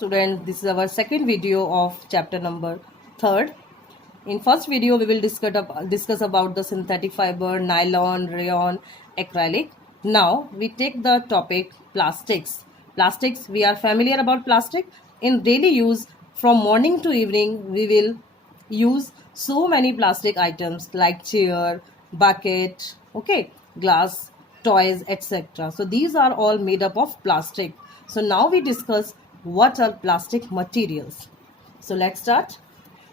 Students, this is our second video of chapter number 3rd. In first video, we will discuss about the synthetic fiber, nylon, rayon, acrylic. Now, we take the topic plastics. Plastics, we are familiar about plastic. In daily use, from morning to evening, we will use so many plastic items like chair, bucket, okay, glass, toys, etc. So these are all made up of plastic. So now we discuss what are plastic materials. So let's start.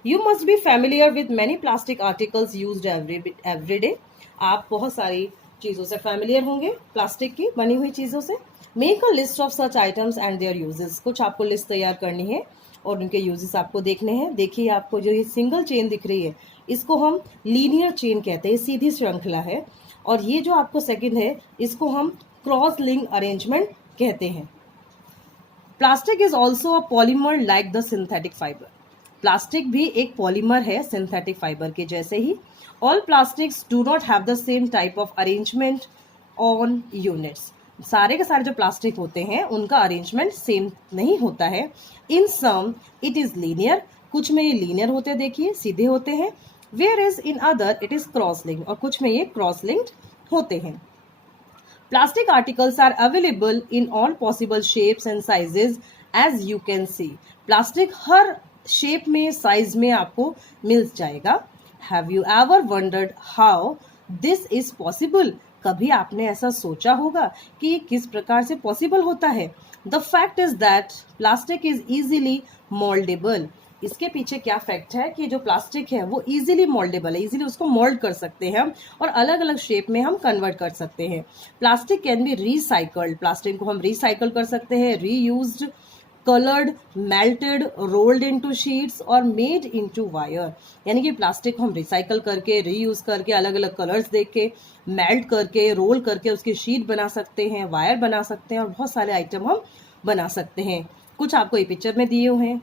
You must be familiar with many plastic articles used every day. आप बहुत सारी चीज़ों से familiar होंगे plastic की बनी हुई चीज़ों से. Make a list of such items and their uses. कुछ आपको लिस्ट तैयार करनी है और उनके यूजेस आपको देखने हैं. देखिए आपको जो ये सिंगल चेन दिख रही है इसको हम लीनियर चेन कहते हैं, सीधी श्रृंखला है. और ये जो आपको सेकंड है इसको हम क्रॉस लिंक अरेंजमेंट कहते हैं. Plastic is also a polymer like the synthetic fibre. Plastic भी एक पॉलीमर है सिंथेटिक फाइबर के जैसे ही. All plastics do not have the same type of arrangement on units. सारे के सारे जो प्लास्टिक होते हैं उनका अरेंजमेंट सेम नहीं होता है. इन सम इट इज लीनियर, कुछ में ये लीनियर होते हैं, देखिए सीधे होते हैं. Where is in other it is cross linked, और कुछ में ये क्रॉस लिंक्ड होते हैं. Plastic articles are available in all possible shapes and sizes as you can see. Plastic her shape में साइज में आपको मिल जाएगा. Have you ever wondered how this is possible? कभी आपने ऐसा सोचा होगा कि ये किस प्रकार से पॉसिबल होता है. The fact is that plastic is easily moldable. इसके पीछे क्या फैक्ट है कि जो प्लास्टिक है वो इजीली मोल्डेबल है, इजीली उसको मोल्ड कर सकते हैं हम और अलग अलग शेप में हम कन्वर्ट कर सकते हैं. Plastic can be recycled, plastic को हम रिसाइकल कर सकते हैं. Reused, coloured, melted, rolled into sheets और मेड इनटू वायर. यानी कि प्लास्टिक को हम रिसाइकल करके, रीयूज करके, अलग अलग कलर्स देख के, मेल्ट करके, रोल करके उसकी शीट बना सकते हैं, वायर बना सकते हैं और बहुत सारे आइटम हम बना सकते हैं. कुछ आपको ये पिक्चर में दिए हुए हैं.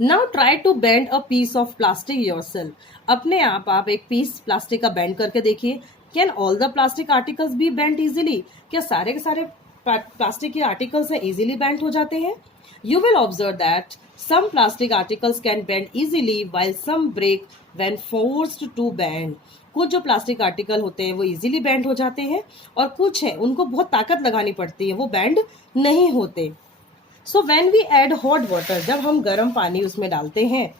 Now try to bend a piece of plastic yourself. अपने आप एक पीस प्लास्टिक का बेंड करके देखिए. Can all the plastic articles be bent easily? क्या सारे के सारे प्लास्टिक के आर्टिकल्स हैं इजीली बेंड हो जाते हैं? You will observe that some plastic articles can bend easily while some break when forced to bend. कुछ जो प्लास्टिक आर्टिकल होते हैं वो इजीली बेंड हो जाते हैं और कुछ है उनको बहुत ताकत लगानी पड़ती है, वो बेंड नहीं होते. So when we add hot water, जब हम गर्म पानी उसमें डालते हैं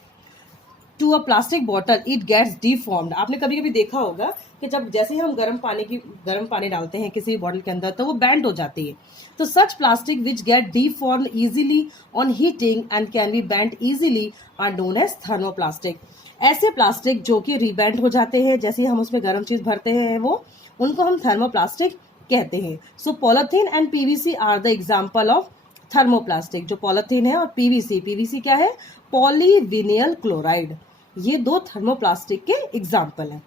to a plastic bottle it gets deformed. आपने कभी कभी देखा होगा कि जब जैसे ही हम गर्म पानी डालते हैं किसी बॉटल के अंदर तो वो बेंड हो जाती है. तो such plastic which get deformed easily on heating and can be bend easily are known as thermoplastic. ऐसे प्लास्टिक जो कि रीबेंड हो जाते हैं जैसे ही हम उसमें गर्म चीज भरते हैं वो उनको हम थर्मोप्लास्टिक कहते हैं. So polythene and PVC are the example of thermoplastic. जो पॉलीथीन है और पीवीसी क्या है? Polyvinyl chloride. ये दो थर्मोप्लास्टिक के एग्जाम्पल हैं.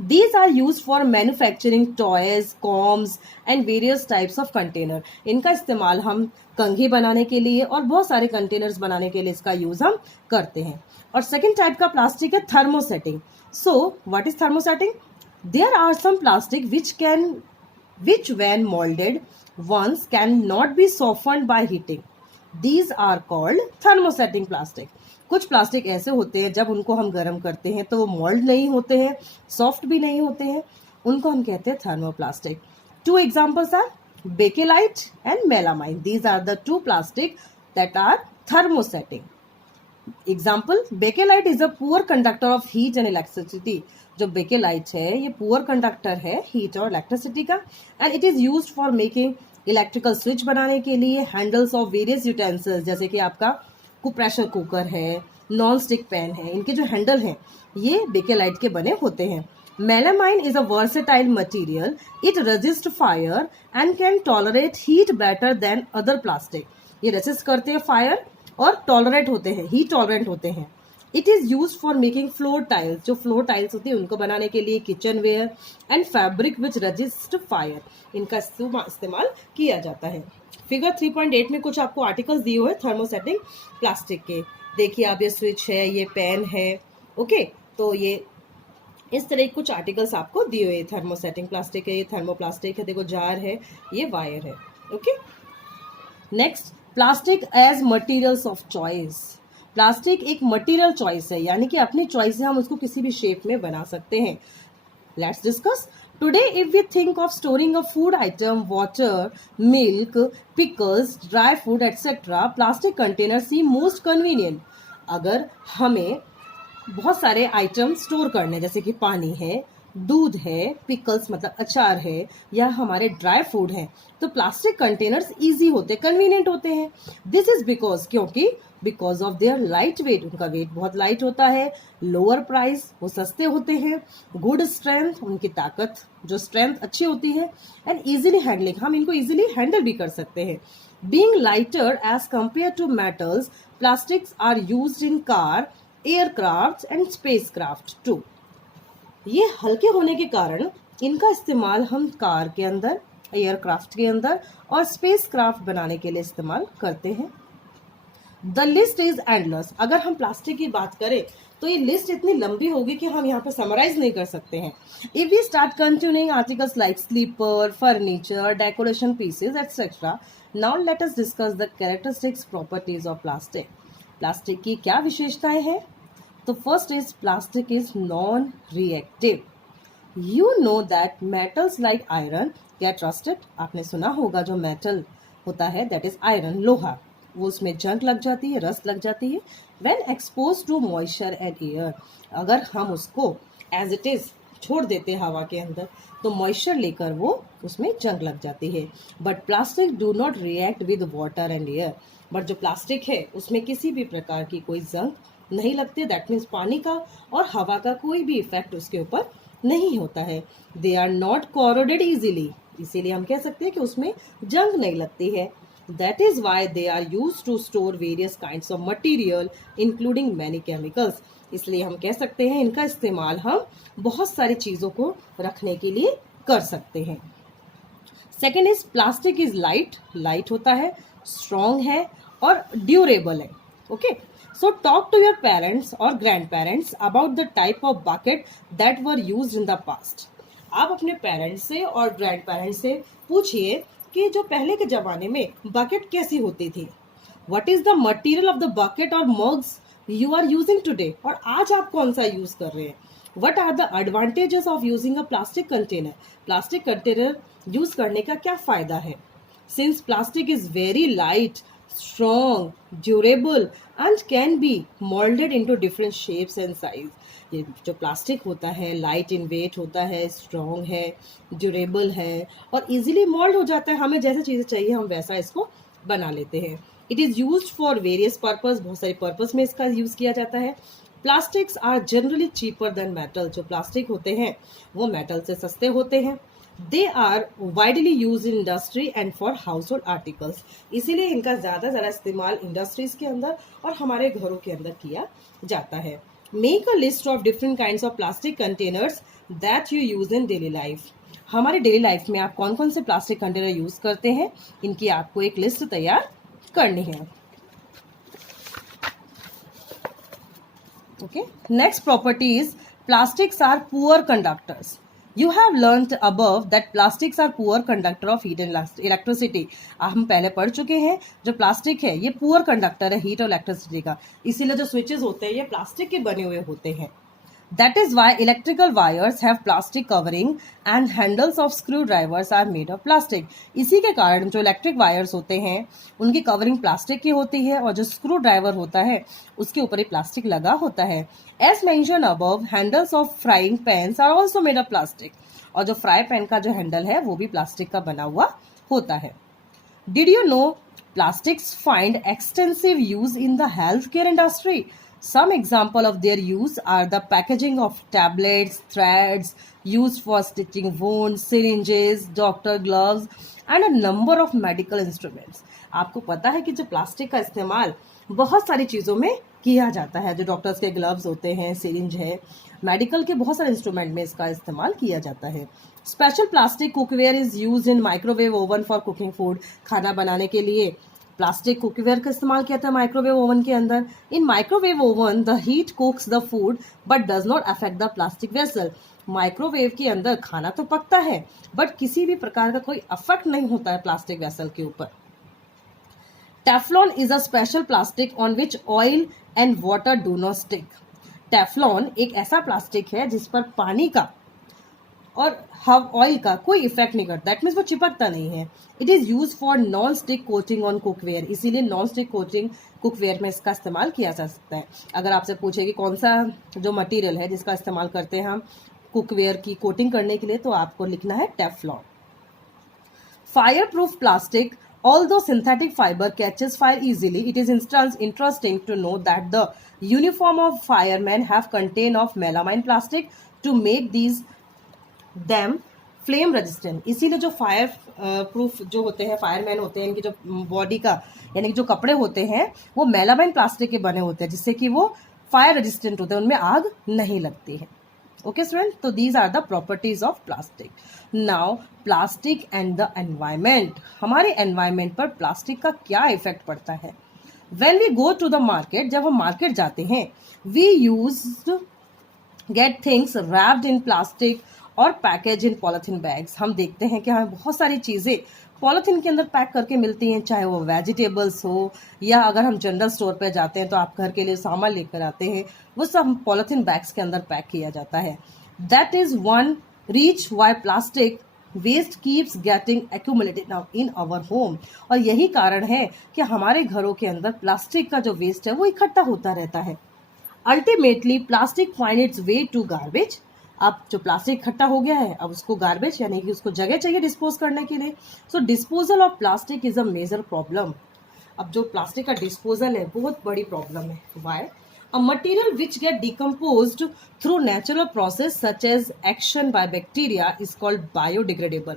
These are used for manufacturing toys, combs and various types of container. इनका इस्तेमाल हम कंघी बनाने के लिए और बहुत सारे कंटेनर्स बनाने के लिए इसका यूज हम करते हैं. और सेकेंड टाइप का प्लास्टिक है thermosetting. So what is thermosetting? There are some plastic which when molded once can not be softened by heating. These are called thermosetting plastic. कुछ प्लास्टिक ऐसे होते हैं जब उनको हम गर्म करते हैं तो वो मोल्ड नहीं होते हैं, सॉफ्ट भी नहीं होते हैं, उनको हम कहते हैं thermoplastic. Two examples are bakelite and melamine. These are the two plastic that are thermosetting. Example, bakelite is a poor conductor of heat and electricity. जो बेकेलाइट है ये पुअर कंडक्टर है हीट और इलेक्ट्रिसिटी का. And it is used for making electrical switch बनाने के लिए, handles of various utensils जैसे कि आपका प्रेशर कुकर है, नॉन स्टिक पैन है, इनके जो हैंडल हैं ये बेकेलाइट के बने होते हैं. Melamine is a versatile material. It resist fire and can tolerate heat better than other plastic. ये रेजिस्ट करते हैं फायर और टॉलरेट होते हैं, हीट टॉलरेंट होते हैं. It is use for making floor tiles. जो फ्लोर टाइल्स होती है उनको बनाने के लिए, kitchen ware and fabric which resist fire, इनका इस्तेमाल किया जाता है. फिगर 3.8 में कुछ आपको आर्टिकल्स दिए हुए थर्मोसेटिंग प्लास्टिक के. देखिए आप, ये स्विच है, ये पेन है, ओके. तो ये इस तरह के कुछ आर्टिकल्स आपको दिए हुए. थर्मोसेटिंग प्लास्टिक है, ये थर्मोप्लास्टिक है, देखो जार है, ये वायर है, okay. Next plastic as materials of choice, plastic एक मटीरियल चॉइस है, यानी कि अपनी चॉइस से हम उसको किसी भी शेप में बना सकते हैं. Let's discuss. Today, if we think of storing a food item, water, milk, pickles, dry food, etc., plastic containers seem most convenient. अगर हमें बहुत सारे आइटम स्टोर करने, जैसे कि पानी है, दूध है, पिकल्स मतलब अचार है, या हमारे ड्राई फूड है, तो प्लास्टिक कंटेनर्स इजी होते, कन्वीनियंट होते हैं. This is because of their light weight, उनका वेट बहुत लाइट होता है. लोअर प्राइस, वो सस्ते होते हैं. गुड स्ट्रेंथ, उनकी ताकत जो स्ट्रेंथ अच्छी होती है. एंड इजीली हैंडलिंग, हम इनको इजीली हैंडल भी कर सकते हैं. Being lighter as compare to metals, plastics are used in car, aircraft and spacecraft too. ये हल्के होने के कारण इनका इस्तेमाल हम कार के अंदर, एयरक्राफ्ट के अंदर और स्पेसक्राफ्ट बनाने के लिए इस्तेमाल करते हैं. The list is endless. अगर हम प्लास्टिक की बात करें तो ये लिस्ट इतनी लंबी होगी कि हम यहाँ पर समराइज नहीं कर सकते हैं. If we start continuing articles like slipper, furniture, decoration pieces etcetera. Now let us discuss the characteristics properties of plastic. Plastic की क्या विशेषताएं हैं? तो first is plastic is non reactive. You know that metals like iron get rusted. आपने सुना होगा जो metal होता है दैट इज आयरन, लोहा, वो उसमें जंग लग जाती है, रस्ट लग जाती है. When expose to moisture and air, अगर हम उसको एज इट इज छोड़ देते हैं हवा के अंदर तो मॉइस्चर लेकर वो उसमें जंग लग जाती है. But plastic do not react with water and air. But जो प्लास्टिक है उसमें किसी भी प्रकार की कोई जंग नहीं लगती. दैट मीन्स पानी का और हवा का कोई भी इफेक्ट उसके ऊपर नहीं होता है. They are not corroded easily, इसीलिए हम कह सकते हैं कि उसमें जंग नहीं लगती है. That is why they are used to store various kinds of material, including many chemicals. इसलिए हम कह सकते हैं इनका इस्तेमाल हम बहुत सारी चीजों को रखने के लिए कर सकते हैं. Second is plastic is light. Light होता है, स्ट्रॉन्ग है और ड्यूरेबल है. Okay, so talk to your parents और grandparents about the type of bucket that were used in the past. आप अपने पेरेंट्स से और ग्रैंड पेरेंट्स से पूछिए कि जो पहले के जमाने में बकेट कैसी होती थी. What is the material of the bucket और mugs you are using today, और आज आप कौन सा यूज कर रहे हैं. What are the advantages of using a plastic container. Plastic container use करने का क्या फायदा है. Since plastic is very light, strong, durable and can be molded into different shapes and size. ये जो प्लास्टिक होता है लाइट इन वेट होता है, स्ट्रॉन्ग है, ड्यूरेबल है और इजीली मोल्ड हो जाता है. हमें जैसा चीज़ें चाहिए हम वैसा इसको बना लेते हैं. It is used for various purpose, बहुत सारे पर्पस में इसका यूज़ किया जाता है. Plastics are generally cheaper than metal. जो प्लास्टिक होते हैं वो मेटल से सस्ते होते हैं. They are widely use in industry and for household articles. इसीलिए इनका ज़्यादा इस्तेमाल इंडस्ट्रीज के अंदर और हमारे घरों के अंदर किया जाता है. Make a list of different kinds of plastic containers that you use in daily life. हमारे डेली लाइफ में आप कौन कौन से प्लास्टिक कंटेनर यूज करते हैं, इनकी आपको एक लिस्ट तैयार करनी है. Okay. Next property is plastics are poor conductors. You have learnt above that plastics are poor conductor of heat and electricity. हम पहले पढ़ चुके हैं जो प्लास्टिक है ये पुअर कंडक्टर है हीट और इलेक्ट्रिसिटी का. इसीलिए जो स्विचेस होते हैं ये प्लास्टिक के बने हुए होते हैं. That is why electrical wires have plastic covering and handles of screwdrivers are made of plastic. इसी के कारण जो इलेक्ट्रिक वायर्स होते हैं उनकी कवरिंग प्लास्टिक की होती है और जो स्क्रू ड्राइवर होता है उसके ऊपर ही प्लास्टिक लगा होता है. As mentioned above, handles of frying pans are also made of plastic. और जो फ्राई पैन का जो हैंडल है वो भी प्लास्टिक का बना हुआ होता है. Did you know plastics find extensive use in the healthcare industry? Some example of their use are the packaging of tablets, threads used for stitching wounds, syringes, doctor gloves and a number of medical instruments. आपको पता है कि जो plastic का इस्तेमाल बहुत सारी चीज़ों में किया जाता है. जो डॉक्टर्स के ग्लव्स होते हैं, सिरिंज है, मेडिकल के बहुत सारे इंस्ट्रूमेंट में इसका इस्तेमाल किया जाता है. Special plastic cookware is use in microwave oven for cooking food. खाना बनाने के लिए प्लास्टिक कुकवेयर का इस्तेमाल किया था माइक्रोवेव ओवन के अंदर. In microwave oven the heat cooks the food but does not affect the plastic vessel. Microwave के अंदर खाना तो पकता है बट किसी भी प्रकार का कोई अफेक्ट नहीं होता है प्लास्टिक वेसल के ऊपर. Teflon is a special plastic on which oil and water do not stick. Teflon एक ऐसा प्लास्टिक है जिस पर पानी का और ऑयल का कोई इफेक्ट नहीं करता, दैट मीन्स वो चिपकता नहीं है। It is use for non stick coating on cookware, इसीलिए नॉन स्टिक कोटिंग कुकवेयर में इसका इस्तेमाल किया जा सकता है। अगर आपसे पूछे कि कौन सा जो मटेरियल है जिसका इस्तेमाल करते हैं हम कुकवेयर की कोटिंग करने के लिए, तो आपको लिखना है Teflon. Fire proof plastic, although synthetic fiber catches fire easily, it is interesting to know that the uniform of firemen have contained of melamine plastic to make these them flame resistant। इसीलिए जो fire proof जो होते हैं, fireman होते हैं, इनकी जो body का यानी कि जो कपड़े होते हैं वो मेलामाइन प्लास्टिक के बने होते हैं, जिससे कि वो फायर रेजिस्टेंट होते हैं, उनमें आग नहीं लगती है। ओके स्टूडेंट, तो these are the properties of plastic. Now plastic and the environment, हमारे एनवायरमेंट पर प्लास्टिक का क्या इफेक्ट पड़ता है। When we go to the market, जब हम मार्केट जाते हैं, we use get things wrapped in plastic और पैकेज इन पॉलिथीन बैग्स। हम देखते हैं कि हमें बहुत सारी चीज़ें पॉलिथीन के अंदर पैक करके मिलती हैं, चाहे वो वेजिटेबल्स हो या अगर हम जनरल स्टोर पे जाते हैं तो आप घर के लिए सामान लेकर आते हैं, वो सब पॉलिथीन बैग्स के अंदर पैक किया जाता है। That is one reach why plastic waste keeps getting accumulated in our home. और यही कारण है कि हमारे घरों के अंदर प्लास्टिक का जो वेस्ट है वो इकट्ठा होता रहता है। Ultimately plastic find its way to garbage. अब जो प्लास्टिक इकट्ठा हो गया है, अब उसको गार्बेज यानी कि उसको जगह चाहिए डिस्पोज करने के लिए। So disposal of plastic is a major problem. अब जो प्लास्टिक का डिस्पोजल है बहुत बड़ी प्रॉब्लम है। Why? A material which get decomposed through natural process such as action by bacteria is called biodegradable.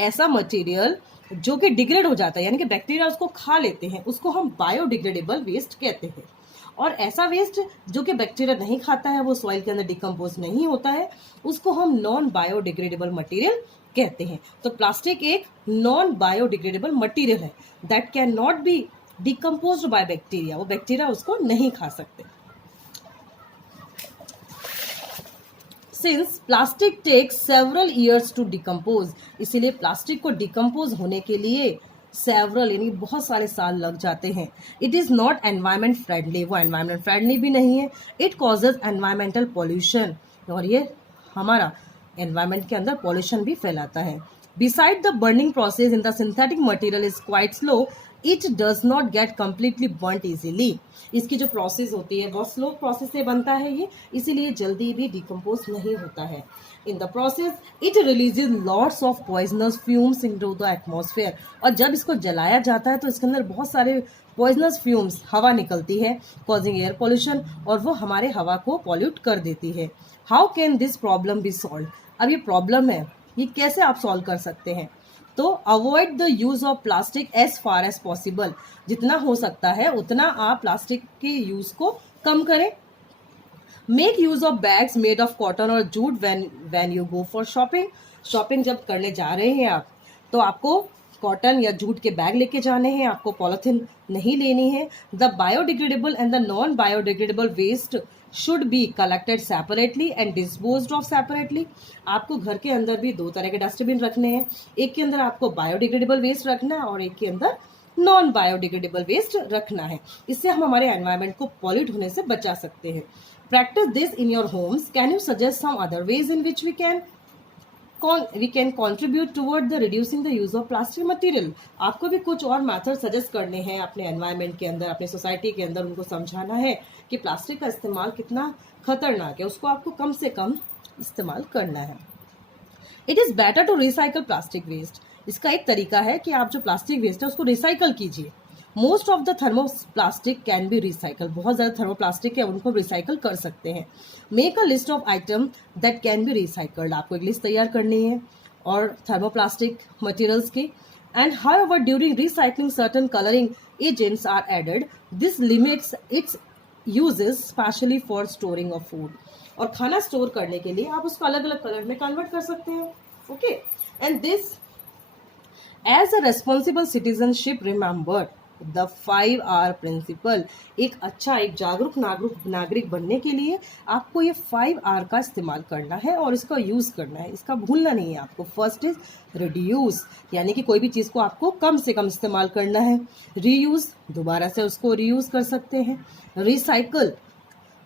ऐसा मटेरियल जो कि डिग्रेड हो जाता है यानी कि बैक्टीरिया उसको खा लेते हैं, उसको हम बायोडिग्रेडेबल वेस्ट कहते हैं। और ऐसा वेस्ट जो कि बैक्टीरिया नहीं खाता है, वो सॉइल के अंदर डिकम्पोज नहीं होता है, उसको हम नॉन बायोडिग्रेडेबल मटेरियल कहते हैं। तो प्लास्टिक एक नॉन बायोडिग्रेडेबल मटेरियल है that can not be decomposed by bacteria, वो बैक्टीरिया उसको नहीं खा सकते। Since plastic takes several years to decompose, इसीलिए प्लास्टिक को डिकम्पोज होने के लिए सेवरल यानी बहुत सारे साल लग जाते हैं। It is not environment friendly, वो एनवायरमेंट फ्रेंडली भी नहीं है। इट कॉजेज एनवायरमेंटल पॉल्यूशन, और ये हमारा एनवायरमेंट के अंदर पॉल्यूशन भी फैलाता है। Beside the burning process in the synthetic material is quite slow, it does not get completely burned easily. इसकी जो प्रोसेस होती है बहुत स्लो प्रोसेस से बनता है ये, इसीलिए जल्दी भी डिकम्पोज नहीं होता है। In the process it releases lots of poisonous fumes into the atmosphere, और जब इसको जलाया जाता है तो इसके अंदर बहुत सारे पॉइजनस फ्यूम्स हवा निकलती है, कॉजिंग एयर पॉल्यूशन, और वो हमारे हवा को पॉल्यूट कर देती है। How can this problem be solve? अब ये प्रॉब्लम है, ये कैसे आप सॉल्व कर सकते हैं? तो avoid the use of plastic as far as possible, जितना हो सकता है उतना आप प्लास्टिक के यूज को कम करें। Make use of bags made of cotton और jute when you go for shopping. Shopping जब करने जा रहे हैं आप, तो आपको कॉटन या जूट के बैग लेके जाने हैं, आपको पॉलिथीन नहीं लेनी है। The biodegradable and the non biodegradable waste should be collected separately and disposed of separately. आपको घर के अंदर भी दो तरह के डस्टबिन रखने हैं, एक के अंदर आपको बायोडिग्रेडेबल वेस्ट रखना है और एक के अंदर नॉन बायोडिग्रेडेबल वेस्ट रखना है। इससे हम हमारे एनवायरनमेंट को पॉल्यूट होने से बचा सकते हैं। Practice this in your homes. Can you suggest some other ways in which we can contribute toward the reducing the use of plastic material? आपको भी कुछ और मेथड सजेस्ट करने हैं अपने एनवायरनमेंट के अंदर, अपने सोसाइटी के अंदर, उनको समझाना है कि प्लास्टिक का इस्तेमाल कितना खतरनाक है, उसको आपको कम से कम इस्तेमाल करना है। It is better to recycle plastic waste. इसका एक तरीका है कि आप जो प्लास्टिक वेस्ट है उसको रिसाइकल कीजिए। Most of the thermoplastic can be recycle, बहुत ज़्यादा थर्मोप्लास्टिक है उनको रिसाइकल कर सकते हैं। Make a list of item that can be recycled, आपको एक लिस्ट तैयार करनी है और थर्मोप्लास्टिक मटेरियल्स की। And however during recycling certain colouring agents are added, this limits its uses specially for storing of food. और खाना स्टोर करने के लिए आप उसको अलग अलग कलर में कन्वर्ट कर सकते हैं। Okay, and this as a responsible citizenship remember, the 5R principle. एक अच्छा, एक जागरूक नागरिक बनने के लिए आपको ये 5R का इस्तेमाल करना है और इसका यूज़ करना है, इसका भूलना नहीं है आपको। फर्स्ट इज रिड्यूस, यानी कि कोई भी चीज़ को आपको कम से कम इस्तेमाल करना है। रीयूज़, दोबारा से उसको रीयूज़ कर सकते हैं। Recycle,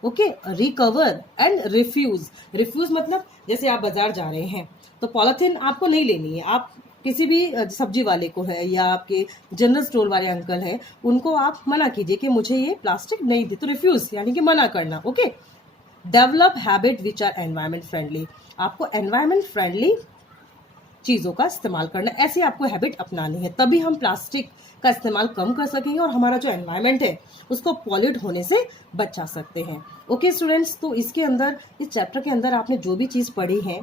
okay. Recover and refuse. Refuse मतलब जैसे आप बाजार जा रहे हैं तो पॉलिथीन आपको नहीं लेनी है, आप किसी भी सब्जी वाले को है या आपके जनरल स्टोर वाले अंकल है, उनको आप मना कीजिए कि मुझे ये प्लास्टिक नहीं दे, तो रिफ्यूज यानी कि मना करना, okay. Develop habit which are environment friendly, आपको एनवायरमेंट फ्रेंडली चीज़ों का इस्तेमाल करना, ऐसी आपको हैबिट अपनानी है, तभी हम प्लास्टिक का इस्तेमाल कम कर सकेंगे और हमारा जो एनवायरनमेंट है उसको पॉल्यूट होने से बचा सकते हैं। ओके स्टूडेंट्स, तो इसके अंदर, इस चैप्टर के अंदर आपने जो भी चीज़ पढ़ी है,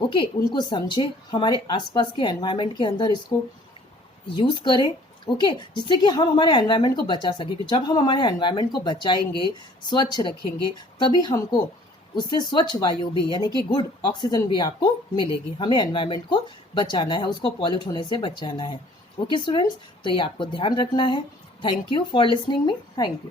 ओके, उनको समझे, हमारे आसपास के एनवायरनमेंट के अंदर इसको यूज़ करें, ओके, जिससे कि हम हमारे एनवायरनमेंट को बचा सकें। कि जब हम हमारे एनवायरनमेंट को बचाएंगे, स्वच्छ रखेंगे, तभी हमको उससे स्वच्छ वायु भी यानी कि गुड ऑक्सीजन भी आपको मिलेगी। हमें एनवायरनमेंट को बचाना है, उसको पॉल्यूट होने से बचाना है। ओके स्टूडेंट्स, तो ये आपको ध्यान रखना है। Thank you for listening me. Thank you.